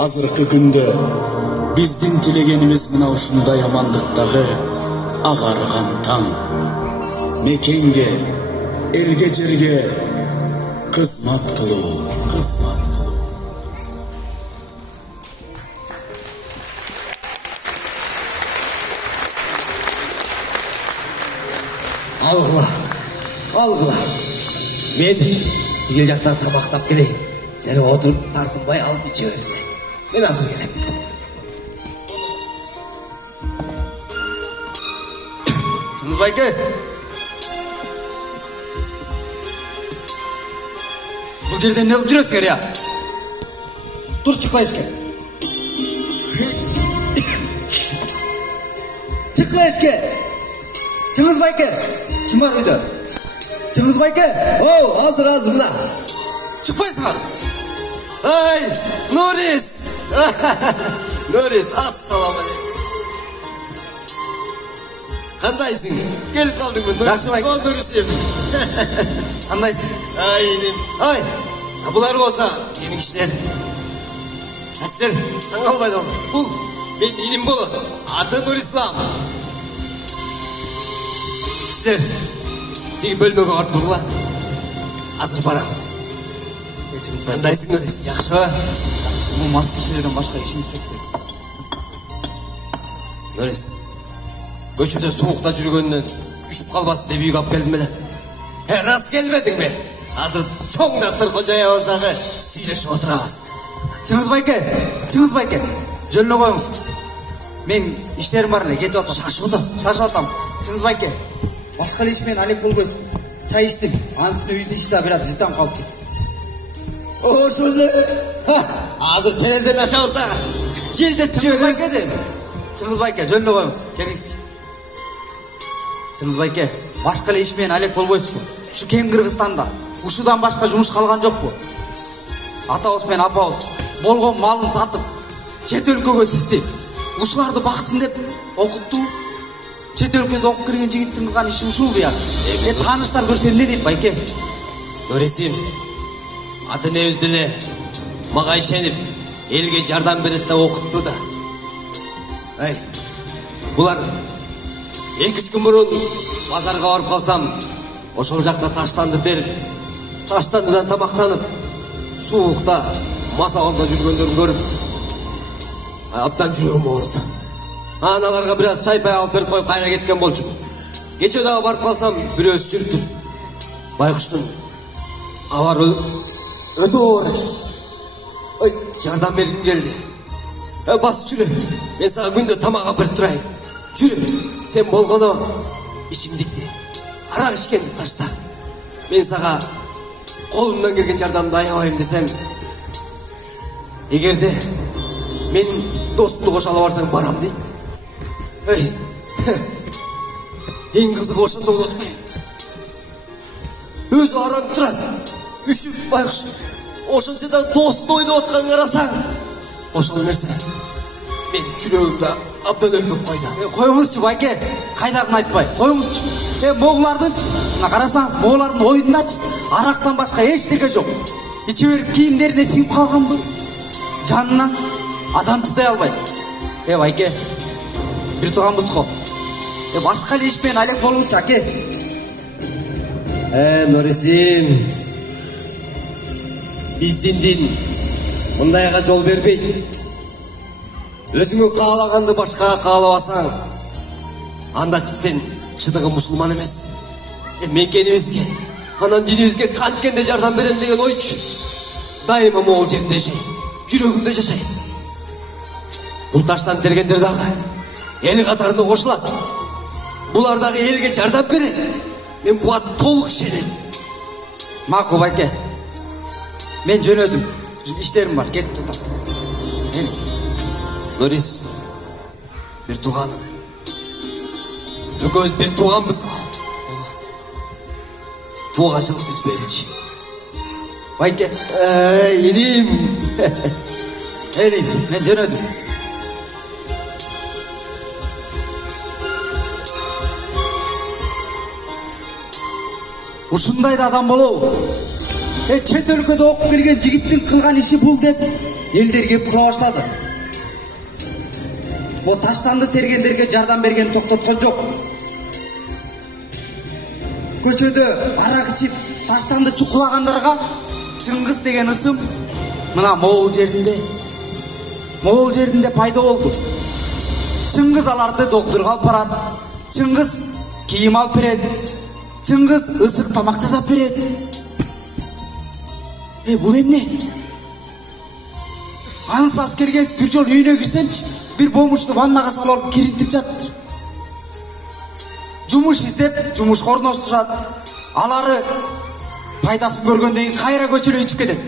Азыркы күндө биздин тилегенибиз мына ушундай амандыктагы агарган таң. Мекенге, элге жерге кызмат кылуу, кызмат кылуу. Алгыла. Мен тигил жактан тамактап келейин. Сен отуруп тартынбай алып иче бериңер. Мен азыр келем. Чыңгыз байке. Бул жерде эмне кылып жүрөсүңөр я? Тур чыкла эшикке. Чыкла эшикке. Чыңгыз байке. Ким бар үйдө? Чыңгыз байке. Азыр мына. Чыкпайсыңар. Ай, Нурис. Нурис, ассаламу алейкум. Кандайсың? Келип калдыңбы? Жакшы байке. Нурисим. Кандайсың? Ай, иним. Ай, булар болса, менин кишилер. Сиздер таң албай калдым. Бул мен иним болот. Аты Нурислам. Сиздер тиги бөлмөгө барып тургула. Азыр барам. Кандайсың Нурис? Жакшыбы? Бул мас кишилерден башка ишиңиз жок. Нурис, көчөдө суукта жүргөндөн үшүп калбасын деп үйгө алып келдим беле. Рас келбедиң бе? Азыр чоң дастархан жаябыздагы сүйлөшүп отурабыз. Чыңгыз байке. Жөнүнө коюңуз. Мен иштерим бар эле, кетип атам. Шашып атам. Чыңгыз байке. Башка иш менен алек болбойсуң. Чай иштим. Анын үстүнө үйдүн иши да бир аз жытам калыптыр. Ошол эле. Азыр телевизордон ашабыз да. Желдетип жиберем. Чыңгыз байке, жөнүнө коюңуз. Келиңиз. Чыңгыз байке, башка эле иш менен алек болбойсузбу? Ушу кем Кыргызстанда ушудан башка жумуш калган жокпу? Атабыз менен апабыз болгон малын сатып, чет өлкөгө сиздип, ушуларды баксын деп окутту. Чет өлкөдө окуп кирген жигиттин кылган иши ушул буяк. Тааныштар көрсө эмне дейт байке? Нурисим, ата энебиз деле мага ишенип, элге жардам берет деп окутту да. Ай, булар 2-3 күн мурун базарга барып калсам, ошол жакта таштанды терип, таштандыдан тамактанып, суукта, масагында жүргөндөрүн көрүп, абдан жүрөгүм ооруду. Аналарга бир аз чай-пай алып берип коюп кайра кеткен болчу. Кече дагы барып калсам, бирөөсү жүрүптүр. Байкуштун абары өтө оор. Ой, жардам бергим келди. Басып жүрө. Мен сага күндө тамак алып берип турайын. Жүрө. Сен болгоно ичимдикти, арак ичкенди ташта. Мен сага колумдан келген жардамды аябайм десем, эгерде мен достумду кошо ала барсаң барам дейт. Эй, эң кызыгы ошондо болот эми. Өзү араң турат, үшүп байкуш. Ошон сен дагы досту ойлоп атканын карасаң, ошол нерсе мен жүрөгүмдө абдан өкүп койду. Коюңузчу байке, кайдагын айтпай. Коюңузчу. Могулардын, мына карасаңыз, могулардын оюндачы арактан башка эчтеке жок. Иче берип кийимдерине сиңип калганбы? Жанына адам чыдай албайт. Байке, бир тууганбыз го. Башка эле иш менен алек болуңузчу, аке. Нурисим, биздин дин мындайга жол бербейт. Өзүңө каалаганды башкага каалабасаң, анда сен чыдыгы мусулман эмес. Мекенибизге, анан динибизге канткенде жардам берем деген ойчу дайыма могул жерде жашайт, жүрөгүмдө жашайт. Бул таштан тергендер дагы эл катарына кошулат. Булар дагы элге жардам берет. Мен буга толук ишенем. Макул байке. Мен жөнөдүм. Иштерим бар, кетип жатам. Нурис, бир тууганым. Экөөбүз бир тууганбыз. Тууганчылык үзбөйлүчү. Байке, иним. Мен жөнөдүм. Ушундай да адам болобу? чет өлкөдө окуп келген жигиттин кылган иши бул деп элдер кеп кыла баштады. Таштанды тергендерге жардам берген токтоткон жок. Көчөдө арак ичип таштанды чукулагандарга Чыңгыз деген ысым мына Моңгол жеринде пайда болду. Чыңгыз аларды доктурга алып барат. Чыңгыз кийим алып берет. Чыңгыз ысык тамак жасап берет. Бул эмне? Анысы аскерге бир жол үйүнө кирсемчи, бир бомушну ваннага салып алып киринтип жатыр. Жумуш издеп, жумушка орноштурат. Алары пайдасын көргөндөн кийин кайра көчөлө ичип кетет.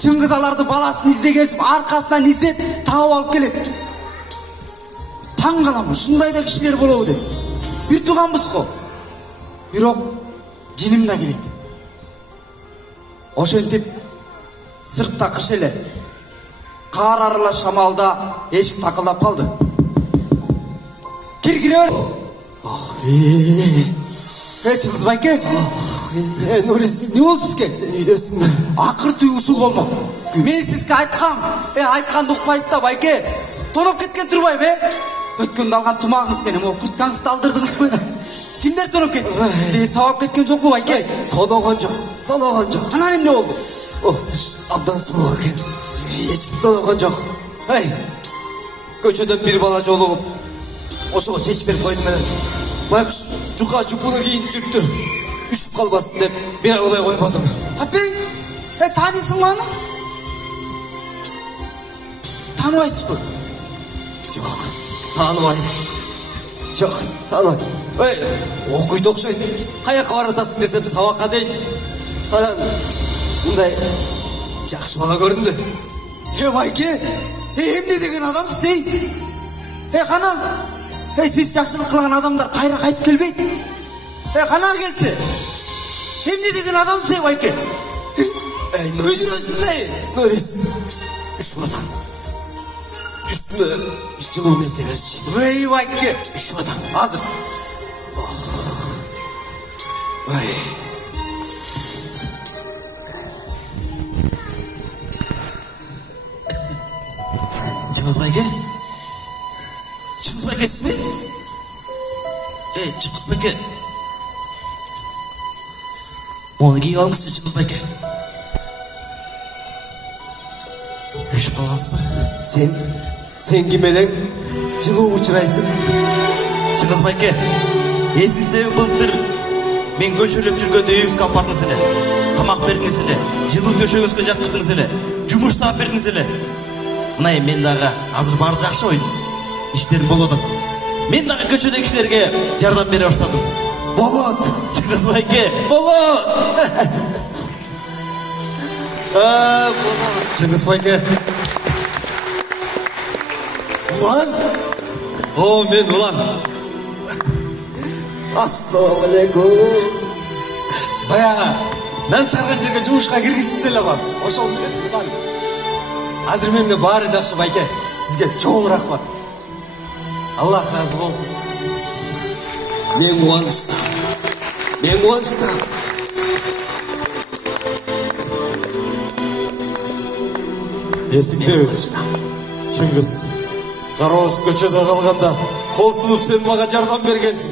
Чыңгыз аларды баласын издегесип, аркасынан издеп, таап алып келет. Таң калам, ушундай да кишилер болобу деп. Бир тууганбыз го. Бирок жиним да келет. Ошентип сыртта кыш эле. Кар аралаш шамалда эшик такылдап калды. Кир. Чыңгыз байке. Нурис, не болду сизге? Сен үйдөсүң. Акырты ушул болмок. Мен сизге айткам. Айтканды укпайсыз да байке. Тоноп кеткен турбайбы? Өткөндө алган тумагыңыз менен курткаңызды алдырдыңызбы? Кимдер тоноп кетти? Сабап кеткен жокпу байке? Тоногон жок. Анан эмне болду? Абдан суук экен. Эч ким тоногон жок. Көчөдөн бир бала жолугуп, ошого чечип берип койдум эле. Байкуш жука жупуну кийинип жүрүптүр. Үшүп калбасын деп мен олай койбодум. Апей, таанисыңбы аны? Тааныбайсызбы? Жок, тааныбайм. Окуйт окшойт. Каяка баратасың десем сабакка дейт. Анан мындай жакшы бала көрүндү. Байке, эмне деген адамсыз ей? Кана? Сиз жакшылык кылган адамдар кайра кайтып келбейт. Кана келчи? Эмне деген адамсыз байке? Нурис. Үшүп атам. Üstüme жылуу нерсе берчи. Байке, Үшүп атам. азыр. Чыңгыз байке сизби? Чыңгыз байке. Оны кийип алыңызчы, Чыңгыз байке. Үшүп калгансызбы? Сен ким элең? Жылуу учурайсың. Чыңгыз байке, эсиңиздеби былтыр мен көчөлөп жүргөндө үйүңүзгө алып бардыңыз эле. Тамак бердиңиз эле, жылуу төшөгүңүзгө жаткырдыңыз эле, жумуш таап бердиңиз эле. Мына мен дагы азыр баары жакшы ойдум. Иштерим болот. Мен дагы көчөдөгү кишилерге жардам бере баштадым. Болот. Чыңгыз байке, болот. Чыңгыз байке. Улан? Мен улан. Ассаламу алейкум. Баягы нан чыгарган жерге жумушка киргизсиз эле бар. Ошол менен улан. Азыр менде баары жакшы байке. Сизге чоң рахмат. Аллах разы болсун. Мен кубанычтамын. Эсиңдеби? Чыңгыз, кароосуз көчөдө калганда кол сунуп сен мага жардам бергенсиң.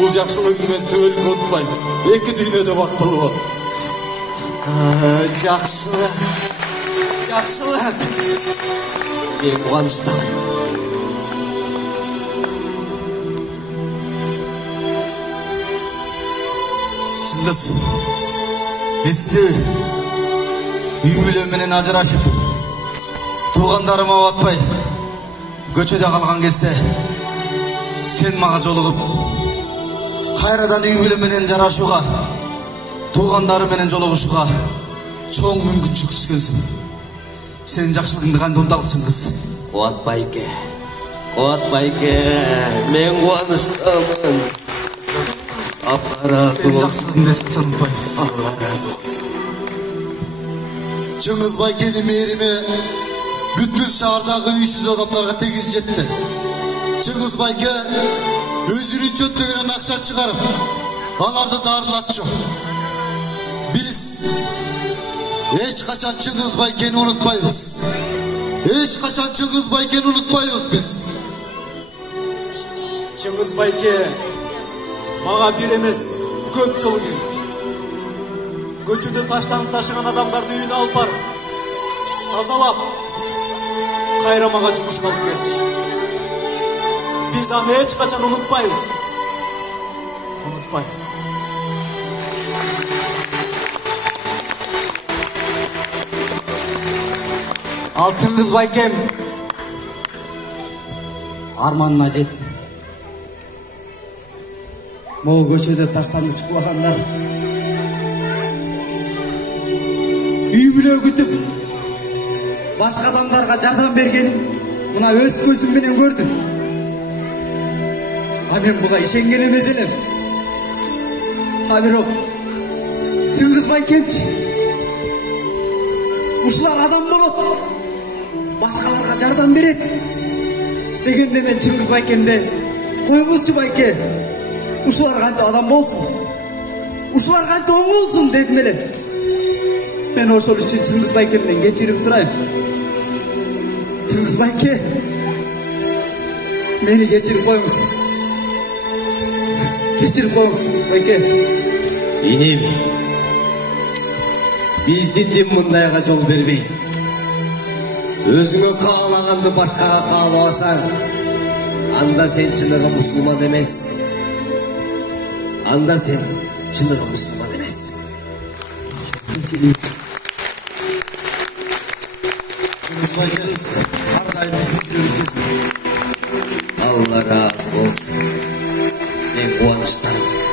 Бул жакшылыгыңды мен түбөлүк унутпайм. Эки дүйнөдө бактылуу бол. Жакшылык. Мен кубанычтамын. Чыңгыз, эсиңдеби? Үй бүлө менен ажырашып, туугандарыма батпай, көчөдө калган кезде сен мага жолугуп, кайрадан үй бүлө менен жарашууга, туугандары менен жолугушууга чоң мүмкүнчүлүк түзгөнсүң. Сенин жакшылыгыңды кантип унуталык Чыңгыз? Кубат байке, мен кубанычтамын. Алла разы болсун. Сен жакшылыгыңды эч качан унутпайбыз. Алла разы болсун. Чыңгыз байкенин мээрими бүткүл шаардагы үйсүз адамдарга тегиз жетти. Чыңгыз байке өзүнүн чөттөгүнөн акча чыгарып, аларды дарылатчу. Биз Hiç kaçan Çıngiz Bayken'i unutmayız. Hiç kaçan Çıngiz Bayken'i unutmayız biz. Çıngiz Bayke mağa bir emes köp жол келdi. Көчөдө таштан ташыган адамдарды үйүнө алып барып, тазалап, кайра мага жумушка алып келди. Биз аны эч качан унутпайбыз. Унутпайбыз. Ал Чыңгыз Байкем арманына жетти. Могу көчөдө таштанды чукулагандар үй бүлө күтүп башка адамдарга жардам бергенин мына өз көзүм менен көрдүм. А мен буга ишенген эмес элем. А бирок Чыңгыз Байкемчи ушулар адам болот, башкаларга жардам берет дегенде мен Чыңгыз Байкемде коюңузчу Байке, ушулар кантип адам болсун, ушулар кантип оңолсун дедим эле. Ben ошол үчүн Чыңгыз Байкемден кечирим сурайм. Чыңгыз Байке, мени кечирип коюңуз. Кечирип коюңуз Чыңгыз Байке. Иним, биздин дин мындайга жол бербейт. Өзүңө каалаганды башкага каалабасаң, анда сен чыныгы мусулман эмес. Анда сен чыныгы мусулман эмес. Allah razı olsun. Ben bu anıştan